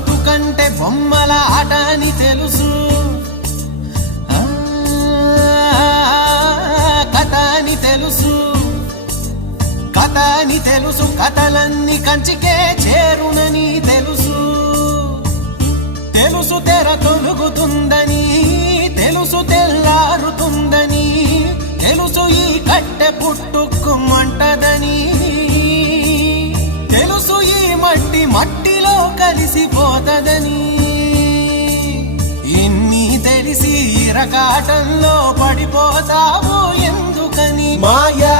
బతుకంటే బొమ్మల ఆట అని తెలుసు, కథ అని తెలుసు, కథ అని తెలుసు, కథలన్నీ కంచికే చేరునని తెలుసు, తెలుసు తెర తొలుగుతుందని, తెలుసు తెల్లారుతుందని, తెలుసు ఈ కట్టె పుట్టుకుమంటదని, తెలుసు ఈ మట్టి మట్టిలో కలిసిపోతదని, ఇన్ని తెలిసి ఇరకాటంలో పడిపోతావు ఎందుకని మాయా